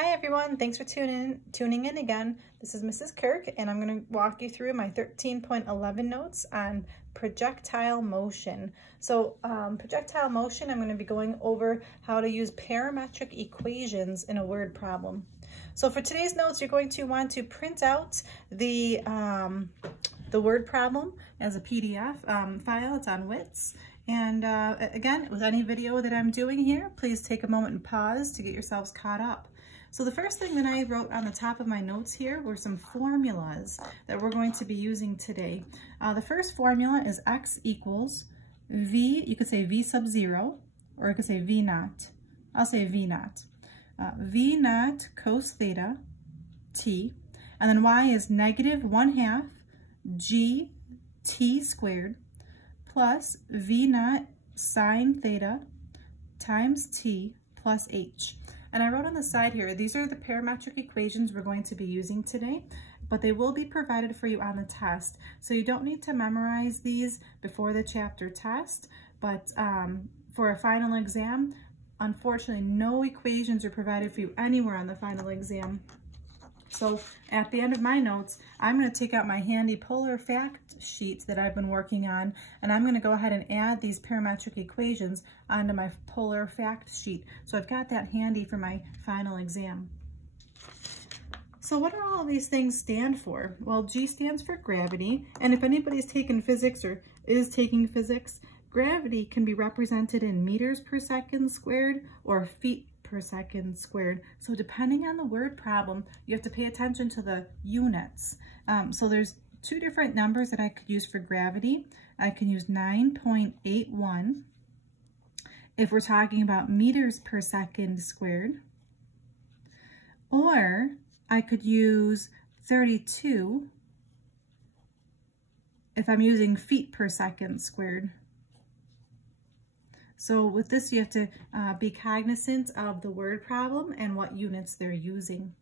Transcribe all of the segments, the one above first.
Hi everyone, thanks for tuning in again. This is Mrs. Kirk and I'm going to walk you through my 13.11 notes on projectile motion. So projectile motion, I'm going to be going over how to use parametric equations in a word problem. So for today's notes, you're going to want to print out the word problem as a PDF file. It's on WITS. And again, with any video that I'm doing here, please take a moment and pause to get yourselves caught up. So the first thing that I wrote on the top of my notes here were some formulas that we're going to be using today. The first formula is x equals v, you could say v sub 0, or you could say v naught. I'll say v naught. V naught cos theta t, and then y is negative 1/2 g t squared plus v naught sine theta times t plus h. And I wrote on the side here, these are the parametric equations we're going to be using today, but they will be provided for you on the test. So you don't need to memorize these before the chapter test, but for a final exam, unfortunately, no equations are provided for you anywhere on the final exam. So at the end of my notes, I'm going to take out my handy polar fact sheet that I've been working on, and I'm going to go ahead and add these parametric equations onto my polar fact sheet. So I've got that handy for my final exam. So what do all of these things stand for? Well, G stands for gravity, and if anybody's taken physics or is taking physics, gravity can be represented in meters per second squared or feet per second squared. So depending on the word problem, you have to pay attention to the units. So there's two different numbers that I could use for gravity. I can use 9.81 if we're talking about meters per second squared, or I could use 32 if I'm using feet per second squared. So with this, you have to be cognizant of the word problem and what units they're using.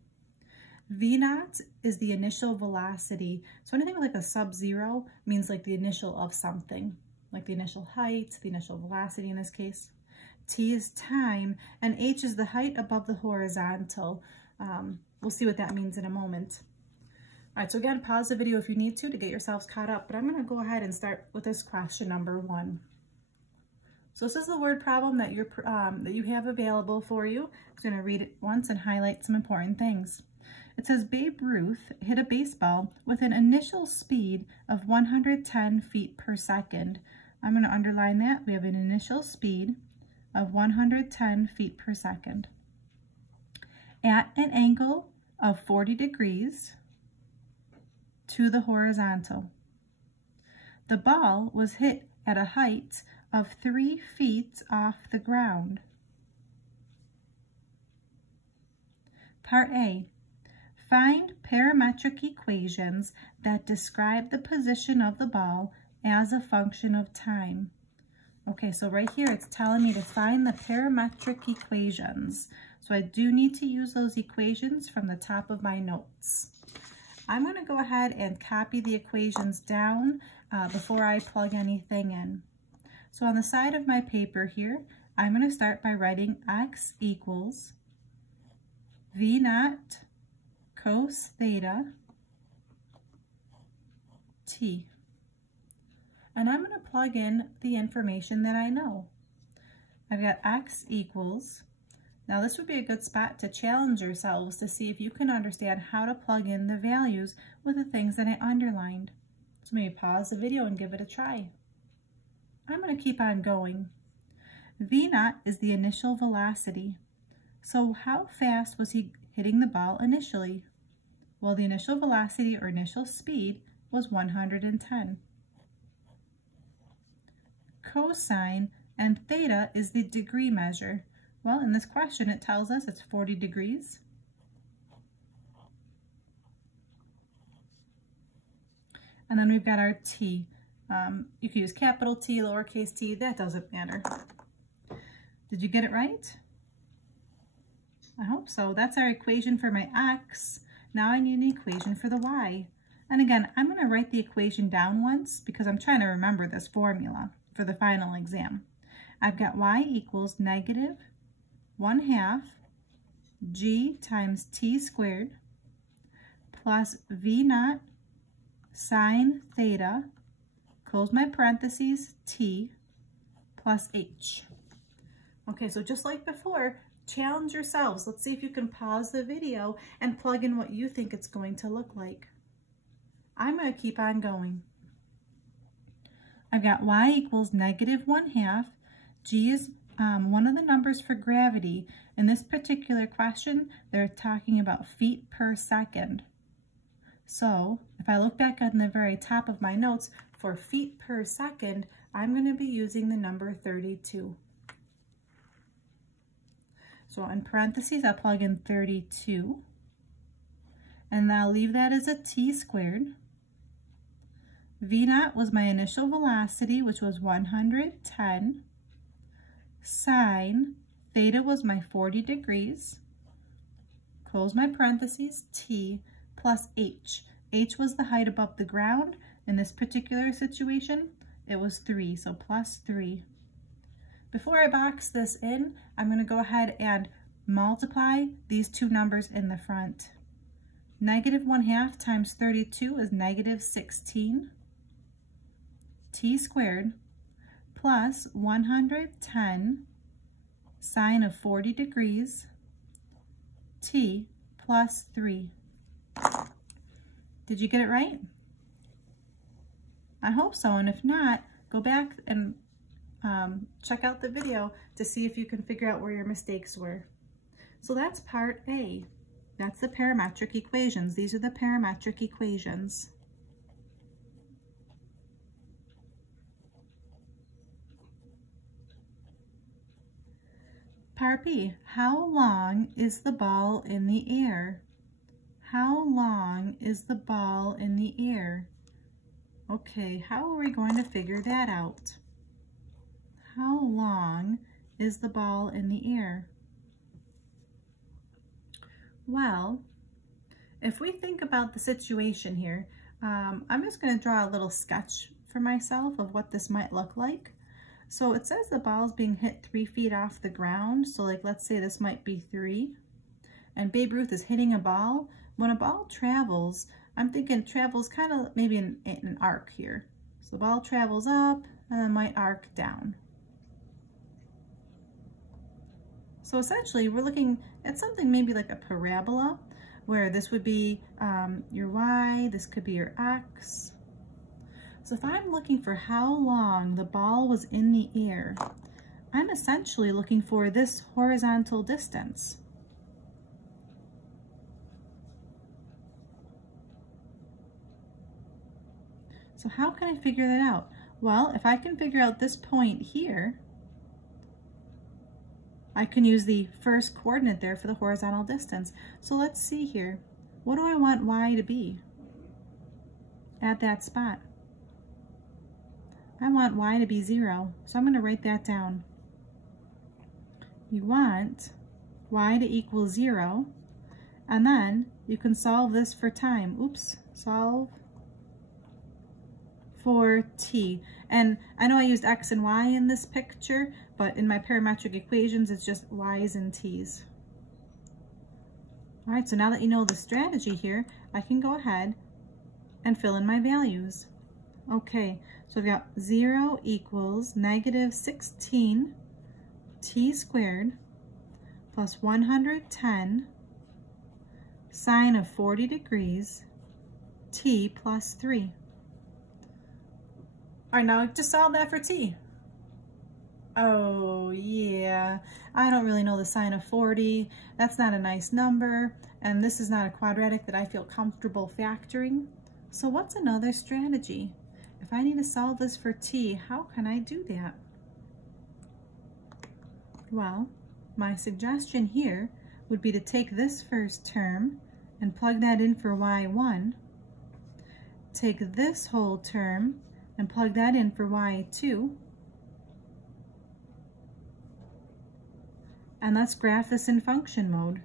V naught is the initial velocity. So anything like a sub-zero means like the initial of something, like the initial height, the initial velocity in this case. T is time, and h is the height above the horizontal. We'll see what that means in a moment. All right, so again, pause the video if you need to get yourselves caught up, but I'm going to go ahead and start with this question number 1. So this is the word problem that you have available for you. I'm going to read it once and highlight some important things. It says Babe Ruth hit a baseball with an initial speed of 110 feet per second. I'm going to underline that. We have an initial speed of 110 feet per second at an angle of 40 degrees to the horizontal. The ball was hit at a height of 3 feet off the ground. Part A. Find parametric equations that describe the position of the ball as a function of time. Okay, so right here it's telling me to find the parametric equations. So I do need to use those equations from the top of my notes. I'm going to go ahead and copy the equations down before I plug anything in. So on the side of my paper here, I'm going to start by writing x equals v naught cos theta t. And I'm going to plug in the information that I know. I've got x equals, now this would be a good spot to challenge yourselves to see if you can understand how to plug in the values with the things that I underlined. So maybe pause the video and give it a try. I'm going to keep on going. V naught is the initial velocity. So how fast was he hitting the ball initially? Well, the initial velocity or initial speed was 110. Cosine and theta is the degree measure. Well, in this question, it tells us it's 40 degrees. And then we've got our t. You can use capital T, lowercase t, that doesn't matter. Did you get it right? I hope so. That's our equation for my x. Now I need an equation for the y. And again, I'm going to write the equation down once because I'm trying to remember this formula for the final exam. I've got y equals negative 1/2 g times t squared plus v naught sine theta, close my parentheses, t plus h. Okay, so just like before, challenge yourselves. Let's see if you can pause the video and plug in what you think it's going to look like. I'm going to keep on going. I've got y equals -1/2. G is one of the numbers for gravity. In this particular question, they're talking about feet per second. So if I look back on the very top of my notes, for feet per second, I'm going to be using the number 32. So in parentheses, I'll plug in 32, and I'll leave that as a t squared. V naught was my initial velocity, which was 110. Sine theta was my 40 degrees. Close my parentheses, t plus h. H was the height above the ground. In this particular situation, it was 3, so plus 3. Before I box this in, I'm going to go ahead and multiply these two numbers in the front. -1/2 times 32 is -16. T squared plus 110 sine of 40 degrees t plus 3. Did you get it right? I hope so, and if not, go back and check out the video to see if you can figure out where your mistakes were. So that's part A. That's the parametric equations. These are the parametric equations. Part B, how long is the ball in the air? How long is the ball in the air? Okay, how are we going to figure that out? How long is the ball in the air? Well, if we think about the situation here, I'm just going to draw a little sketch for myself of what this might look like. So it says the ball's being hit 3 feet off the ground. So like, let's say this might be 3. And Babe Ruth is hitting a ball. When a ball travels, I'm thinking it travels kind of maybe in an arc here. So the ball travels up and then might arc down. So essentially we're looking at something maybe like a parabola, where this would be your y, this could be your x. So if I'm looking for how long the ball was in the air, I'm essentially looking for this horizontal distance. So how can I figure that out? Well, if I can figure out this point here, I can use the first coordinate there for the horizontal distance. So let's see here. What do I want y to be at that spot? I want y to be 0, so I'm going to write that down. You want y to equal 0, and then you can solve this for time. Oops, solve for t. And I know I used x and y in this picture, but in my parametric equations, it's just y's and t's. All right, so now that you know the strategy here, I can go ahead and fill in my values. Okay, so we've got 0 equals -16 t squared plus 110 sine of 40 degrees t plus 3. All right, now just solve that for t. Oh yeah, I don't really know the sine of 40. That's not a nice number, and this is not a quadratic that I feel comfortable factoring. So what's another strategy? If I need to solve this for t, how can I do that? Well, my suggestion here would be to take this first term and plug that in for y1. Take this whole term and plug that in for y2. And let's graph this in function mode.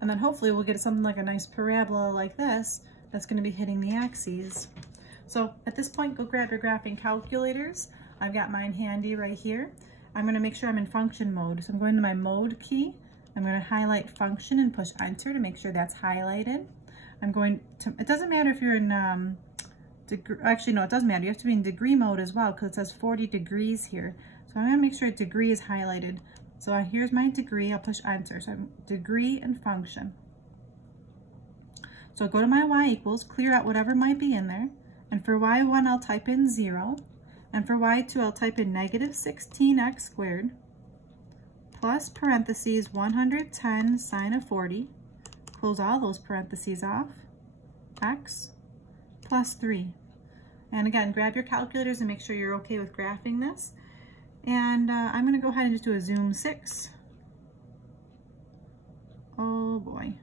And then hopefully we'll get something like a nice parabola like this, that's going to be hitting the axes. So at this point, go grab your graphing calculators. I've got mine handy right here. I'm going to make sure I'm in function mode. So I'm going to my mode key. I'm going to highlight function and push enter to make sure that's highlighted. I'm going to, it doesn't matter if you're in, actually no, it doesn't matter. You have to be in degree mode as well because it says 40 degrees here. So I'm going to make sure degree is highlighted. So here's my degree, I'll push enter. So I'm degree and function. So go to my y equals, clear out whatever might be in there. And for y1, I'll type in 0. And for y2, I'll type in negative 16x squared plus parentheses 110 sine of 40. Close all those parentheses off. X plus 3. And again, grab your calculators and make sure you're okay with graphing this. And I'm going to go ahead and just do a zoom 6. Oh boy.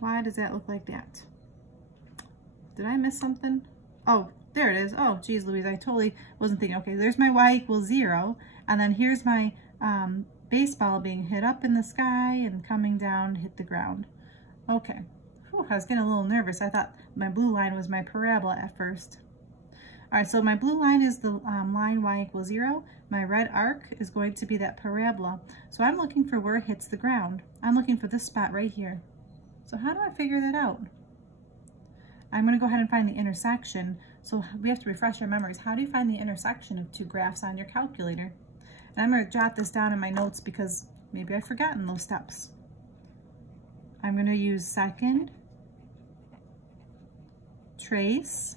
Why does that look like that? Did I miss something? Oh, there it is. Oh, geez, Louise, I totally wasn't thinking. Okay, there's my y equals 0. And then here's my baseball being hit up in the sky and coming down to hit the ground. Okay. Whew, I was getting a little nervous. I thought my blue line was my parabola at first. All right, so my blue line is the line y equals 0. My red arc is going to be that parabola. So I'm looking for where it hits the ground. I'm looking for this spot right here. So how do I figure that out? I'm going to go ahead and find the intersection. So we have to refresh our memories. How do you find the intersection of two graphs on your calculator? And I'm going to jot this down in my notes because maybe I've forgotten those steps. I'm going to use second, trace.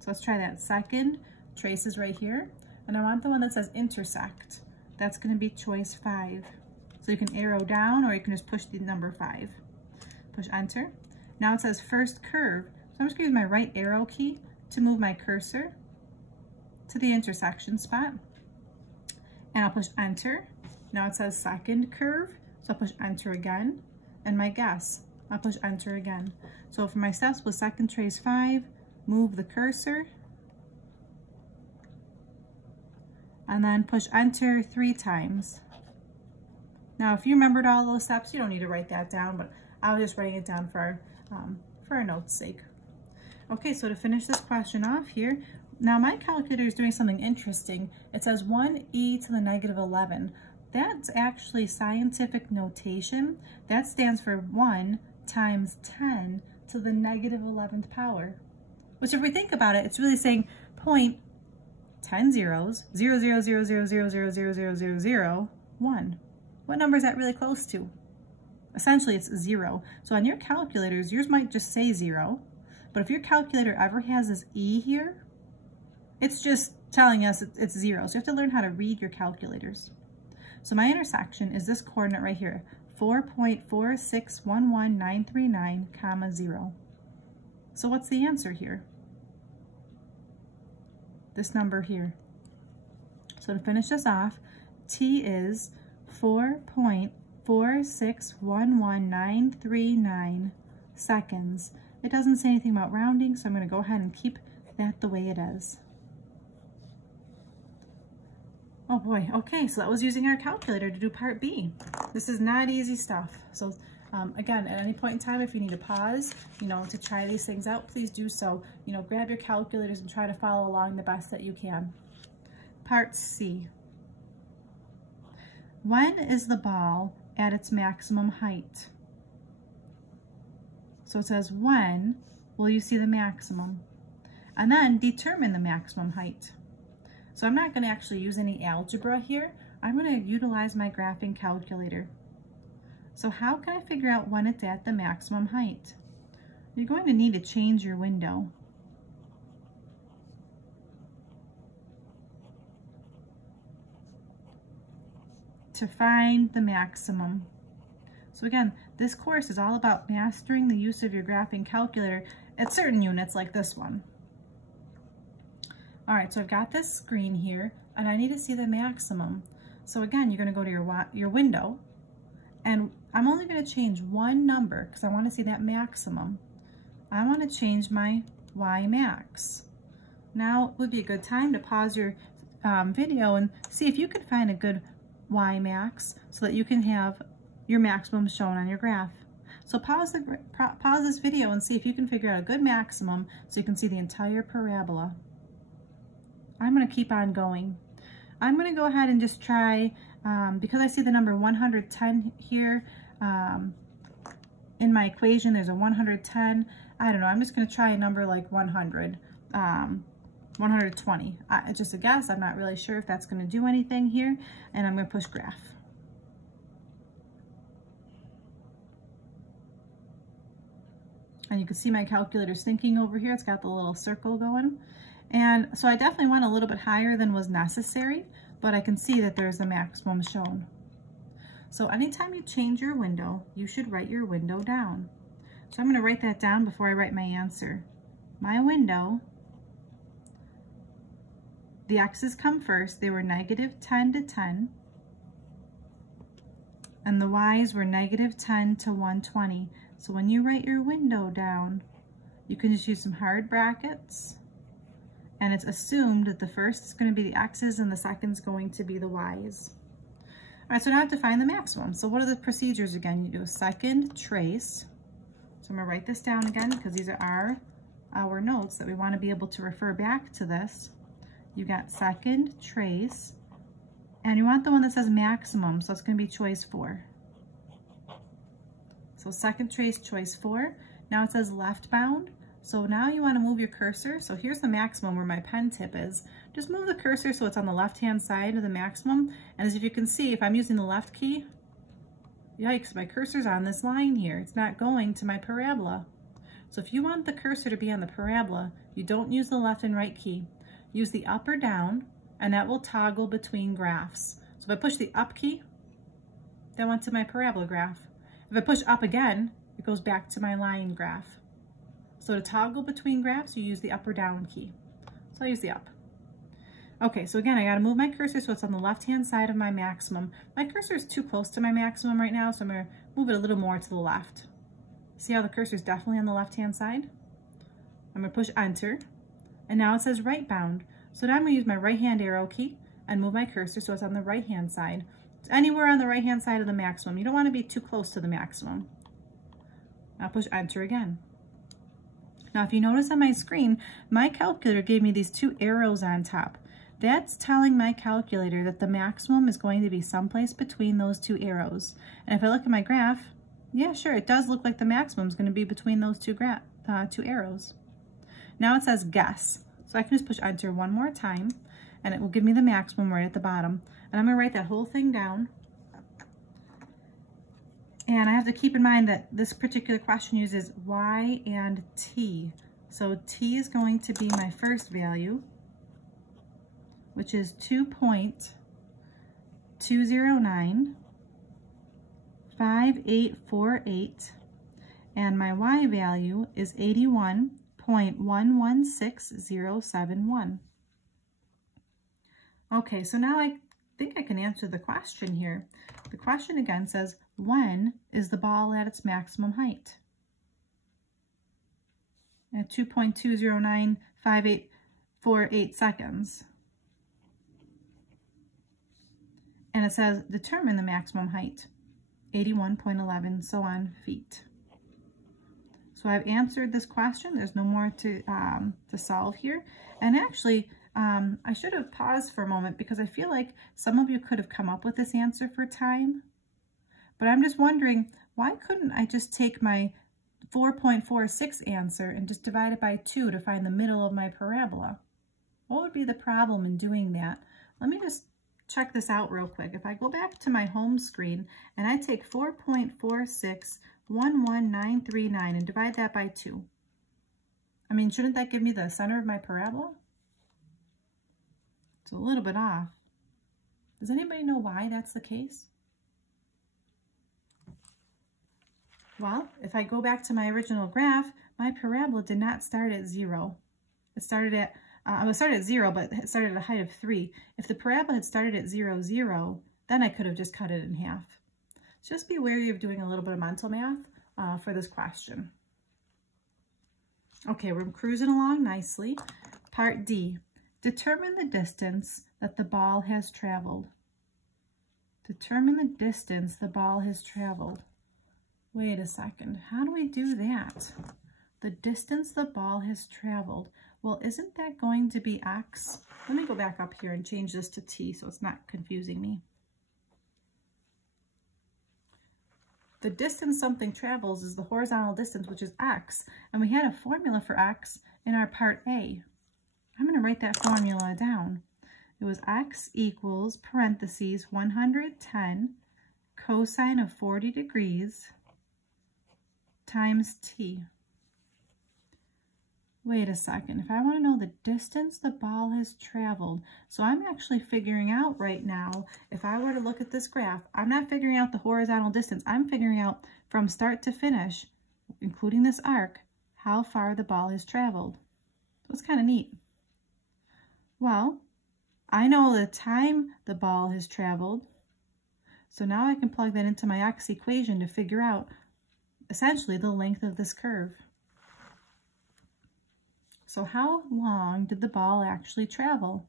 So let's try that. Second, trace is right here. And I want the one that says intersect. That's going to be choice 5. So you can arrow down or you can just push the number 5. Push enter. Now it says first curve. So I'm just going to use my right arrow key to move my cursor to the intersection spot. And I'll push enter. Now it says second curve. So I'll push enter again. And my guess, I'll push enter again. So for my steps with second trace 5, move the cursor. And then push enter 3 times. Now if you remembered all those steps, you don't need to write that down, but I was just writing it down for our notes' sake. Okay, so to finish this question off here, now my calculator is doing something interesting. It says 1e to the negative 11. That's actually scientific notation. That stands for 1 times 10 to the negative 11th power. Which if we think about it, it's really saying 10 zeros, 0, 0, 0, 0, 0, 0, 0, 0, 0, 0, 1. What number is that really close to? Essentially, it's 0. So on your calculators, yours might just say 0. But if your calculator ever has this E here, it's just telling us it's 0. So you have to learn how to read your calculators. So my intersection is this coordinate right here, 4.4611939, 0. So what's the answer here? This number here. So to finish this off, T is 4.4611939 seconds. It doesn't say anything about rounding, so I'm going to go ahead and keep that the way it is. Oh boy, okay, so that was using our calculator to do part B. This is not easy stuff. So again, at any point in time, if you need to pause, to try these things out, please do so. Grab your calculators and try to follow along the best that you can. Part C. When is the ball at its maximum height? So it says, when will you see the maximum? And then determine the maximum height. So I'm not going to actually use any algebra here. I'm going to utilize my graphing calculator. So how can I figure out when it's at the maximum height? You're going to need to change your window. To find the maximum. So again, this course is all about mastering the use of your graphing calculator at certain units like this one. All right, so I've got this screen here and I need to see the maximum. So again, you're going to go to your window, and I'm only going to change one number because I want to see that maximum. I want to change my Y max. Now would be a good time to pause your video and see if you can find a good Y max so that you can have your maximum shown on your graph. So pause this video and see if you can figure out a good maximum so you can see the entire parabola. I'm going to keep on going. I'm going to go ahead and just try, because I see the number 110 here, in my equation there's a 110. I don't know, I'm just going to try a number like 100, 120. It's just a guess. I'm not really sure if that's going to do anything here, and I'm going to push graph. And you can see my calculator's thinking over here. It's got the little circle going. And so I definitely went a little bit higher than was necessary, but I can see that there's the maximum shown. So anytime you change your window, you should write your window down. So I'm going to write that down before I write my answer. My window, the x's come first. They were -10 to 10. And the y's were -10 to 120. So when you write your window down, you can just use some hard brackets. And it's assumed that the first is going to be the x's and the second is going to be the y's. All right, so now I have to find the maximum. So what are the procedures again? You do a second trace. So I'm going to write this down again because these are our notes that we want to be able to refer back to this. You got second trace, and you want the one that says maximum, so it's going to be choice 4. So second trace, choice 4. Now it says left bound. So now you want to move your cursor. So here's the maximum where my pen tip is. Just move the cursor so it's on the left-hand side of the maximum. And as you can see, if I'm using the left key, yikes, my cursor's on this line here. It's not going to my parabola. So if you want the cursor to be on the parabola, you don't use the left and right key. Use the up or down, and that will toggle between graphs. So if I push the up key, that went to my parabola graph. If I push up again, it goes back to my line graph. So to toggle between graphs, you use the up or down key. So I use the up. Okay, so again, I gotta move my cursor so it's on the left-hand side of my maximum. My cursor is too close to my maximum right now, so I'm gonna move it a little more to the left. See how the cursor is definitely on the left-hand side? I'm gonna push enter, and now it says right bound. So now I'm gonna use my right-hand arrow key and move my cursor so it's on the right-hand side. It's anywhere on the right-hand side of the maximum. You don't wanna be too close to the maximum. I'll push enter again. Now, if you notice on my screen, my calculator gave me these 2 arrows on top. That's telling my calculator that the maximum is going to be someplace between those 2 arrows. And if I look at my graph, yeah, sure, it does look like the maximum is going to be between those 2 arrows. Now it says guess. So I can just push enter one more time, and it will give me the maximum right at the bottom. And I'm going to write that whole thing down. And I have to keep in mind that this particular question uses y and t. So t is going to be my first value, which is 2.2095848, and my y value is 81.116071. Okay, so now I think I can answer the question here. The question again says, when is the ball at its maximum height? At 2.2095848 seconds. And it says, determine the maximum height, 81.11, so on, feet. So I've answered this question. There's no more to solve here. And actually, I should have paused for a moment because I feel like some of you could have come up with this answer for time. But I'm just wondering, why couldn't I just take my 4.46 answer and just divide it by 2 to find the middle of my parabola? What would be the problem in doing that? Let me just check this out real quick. If I go back to my home screen and I take 4.4611939 and divide that by 2, I mean, shouldn't that give me the center of my parabola? It's a little bit off. Does anybody know why that's the case? Well, if I go back to my original graph, my parabola did not start at 0. It started at, it started at 0, but it started at a height of 3. If the parabola had started at 0, 0, then I could have just cut it in half. So just be wary of doing a little bit of mental math for this question. Okay, we're cruising along nicely. Part D, determine the distance that the ball has traveled. Determine the distance the ball has traveled. Wait a second, how do we do that? The distance the ball has traveled. Well, isn't that going to be x? Let me go back up here and change this to t so it's not confusing me. The distance something travels is the horizontal distance, which is x, and we had a formula for x in our part A. I'm going to write that formula down. It was x equals parentheses 110 cosine of 40 degrees times t. Wait a second, if I want to know the distance the ball has traveled, so I'm actually figuring out right now, if I were to look at this graph, I'm not figuring out the horizontal distance, I'm figuring out from start to finish, including this arc, how far the ball has traveled. So it's kind of neat. Well, I know the time the ball has traveled, so now I can plug that into my x equation to figure out essentially the length of this curve. So how long did the ball actually travel?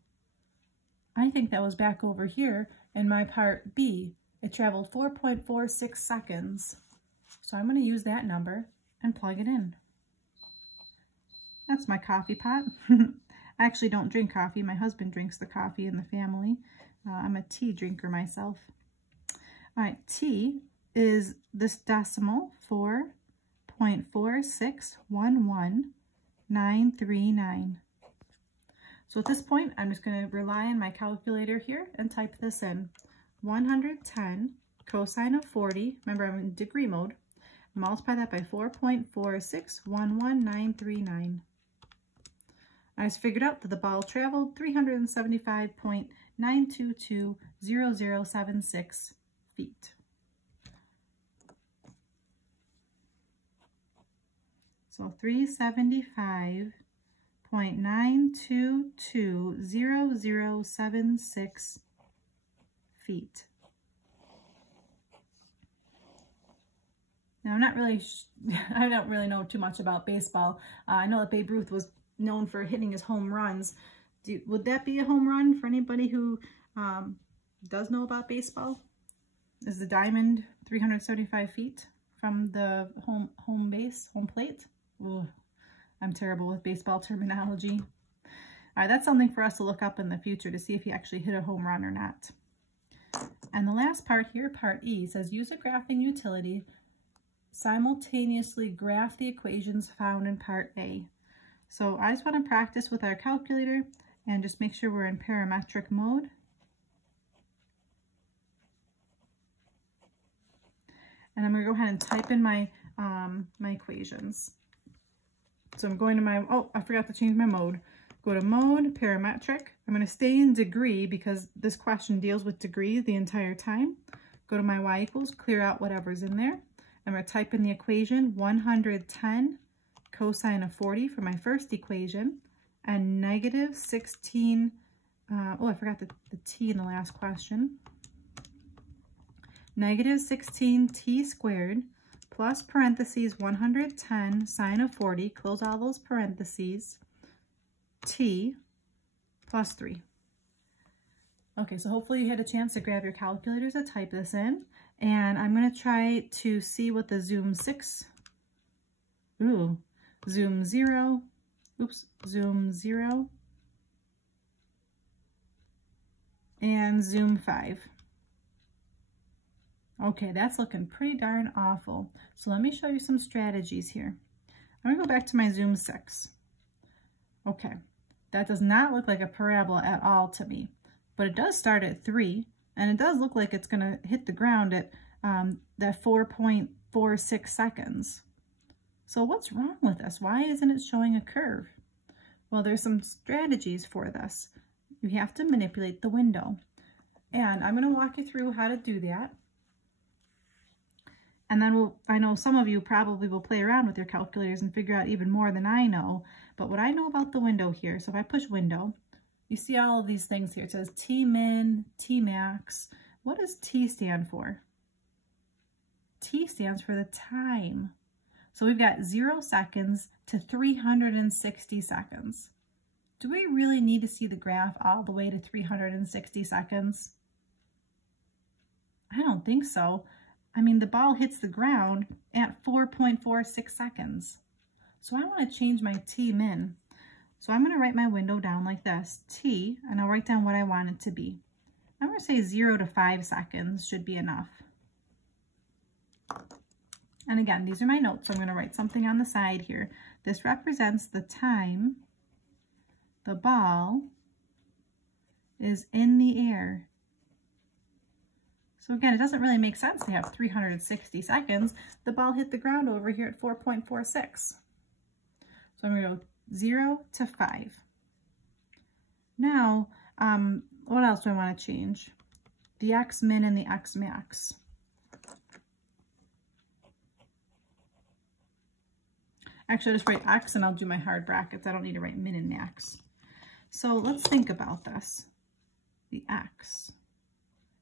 I think that was back over here in my part B. It traveled 4.46 seconds. So I'm going to use that number and plug it in. That's my coffee pot. I actually don't drink coffee. My husband drinks the coffee in the family. I'm a tea drinker myself. All right, T is this decimal, 4.4611939. So at this point, I'm just going to rely on my calculator here and type this in. 110 cosine of 40, remember I'm in degree mode, multiply that by 4.4611939. I just figured out that the ball traveled 375.9220076 feet. So 375.9220076 feet. Now I'm not really, I don't really know too much about baseball. I know that Babe Ruth was known for hitting his home runs. Would that be a home run for anybody who does know about baseball? Is the diamond 375 feet from the home base, home plate? Ooh, I'm terrible with baseball terminology. All right, that's something for us to look up in the future to see if you actually hit a home run or not. And the last part here, part E, says use a graphing utility, simultaneously graph the equations found in part A. So I just want to practice with our calculator and just make sure we're in parametric mode. And I'm going to go ahead and type in my my equations. So I'm going to my, oh, I forgot to change my mode. Go to mode, parametric. I'm going to stay in degree because this question deals with degree the entire time. Go to my y equals, clear out whatever's in there. I'm going to type in the equation 110 cosine of 40 for my first equation, and negative 16, oh, I forgot the t in the last question. Negative 16t squared plus parentheses 110 sine of 40, close all those parentheses, t plus 3. Okay, so hopefully you had a chance to grab your calculators to type this in, and I'm going to try to see what the zoom 6, zoom 0, zoom 0, and zoom 5. Okay, that's looking pretty darn awful. So let me show you some strategies here. I'm going to go back to my zoom 6. Okay, that does not look like a parabola at all to me, but it does start at 3, and it does look like it's going to hit the ground at that 4.46 seconds. So what's wrong with this? Why isn't it showing a curve? Well, there's some strategies for this. You have to manipulate the window, and I'm going to walk you through how to do that. And then I know some of you probably will play around with your calculators and figure out even more than I know. But what I know about the window here, so if I push window, you see all of these things here. It says T min, T max. What does T stand for? T stands for the time. So we've got 0 seconds to 360 seconds. Do we really need to see the graph all the way to 360 seconds? I don't think so. the ball hits the ground at 4.46 seconds. So I want to change my T min. So I'm going to write my window down like this, T, and I'll write down what I want it to be. I'm going to say 0 to 5 seconds should be enough. And again, these are my notes, so I'm going to write something on the side here. This represents the time the ball is in the air. So again, it doesn't really make sense to have 360 seconds. The ball hit the ground over here at 4.46. So I'm going to go 0 to 5. Now, what else do I want to change? The X min and the X max. Actually, I'll just write X and I'll do my hard brackets. I don't need to write min and max. So let's think about this. The X.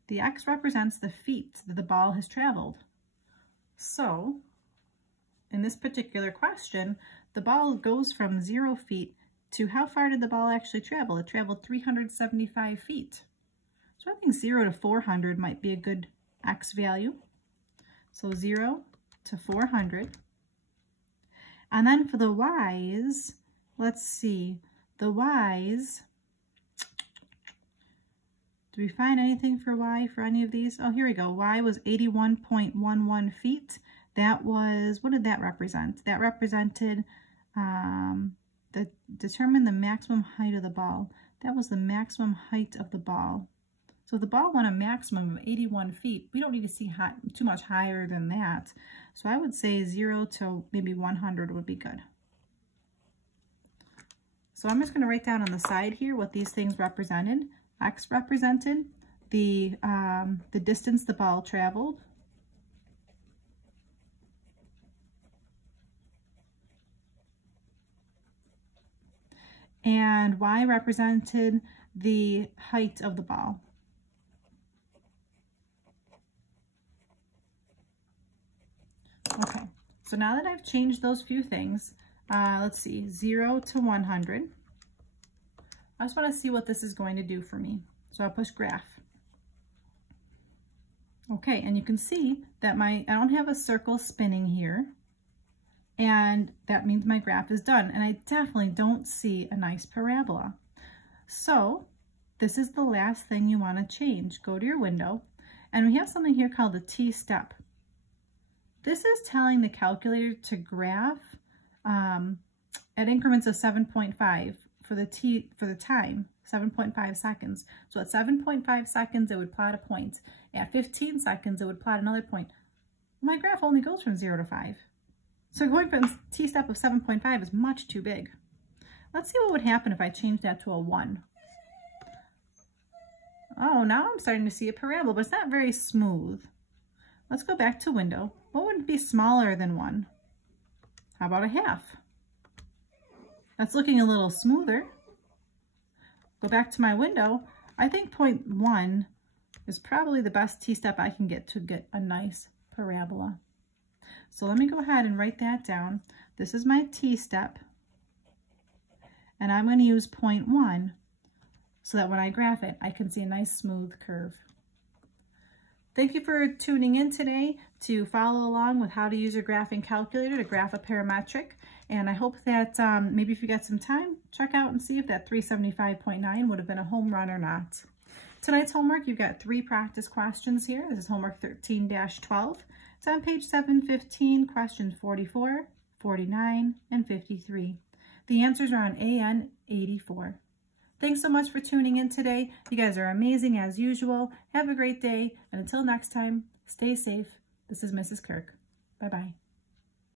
The X represents the feet that the ball has traveled. So, in this particular question, the ball goes from 0 feet to how far did the ball actually travel? It traveled 375 feet. So I think 0 to 400 might be a good X value. So 0 to 400. And then for the Y's, let's see, the Y's, do we find anything for Y for any of these? Oh, here we go. Y was 81.11 feet. That was, what did that represent? That represented, determine the maximum height of the ball. That was the maximum height of the ball. So if the ball went a maximum of 81 feet, we don't need to see too much higher than that. So I would say 0 to maybe 100 would be good. So I'm just going to write down on the side here what these things represented. X represented the distance the ball traveled. And Y represented the height of the ball. Okay, so now that I've changed those few things, let's see, 0 to 100. I just want to see what this is going to do for me. So I'll push graph. Okay, and you can see that I don't have a circle spinning here, and that means my graph is done. And I definitely don't see a nice parabola. So this is the last thing you want to change. Go to your window, and we have something here called the T-step. This is telling the calculator to graph at increments of 7.5 for the time, 7.5 seconds. So at 7.5 seconds, it would plot a point. At 15 seconds, it would plot another point. My graph only goes from 0 to 5. So going from T-step of 7.5 is much too big. Let's see what would happen if I changed that to a 1. Oh, now I'm starting to see a parabola, but it's not very smooth. Let's go back to window. What would be smaller than 1? How about a half? That's looking a little smoother. Go back to my window. I think 0.1 is probably the best T-step I can get to get a nice parabola. So let me go ahead and write that down. This is my T-step, and I'm going to use 0.1 so that when I graph it, I can see a nice smooth curve. Thank you for tuning in today to follow along with how to use your graphing calculator to graph a parametric. And I hope that maybe if you got some time, check out and see if that 375.9 would have been a home run or not. Tonight's homework, you've got 3 practice questions here. This is homework 13-12. It's on page 715, questions 44, 49, and 53. The answers are on AN 84. Thanks so much for tuning in today. You guys are amazing as usual. Have a great day. And until next time, stay safe. This is Mrs. Kirk. Bye-bye.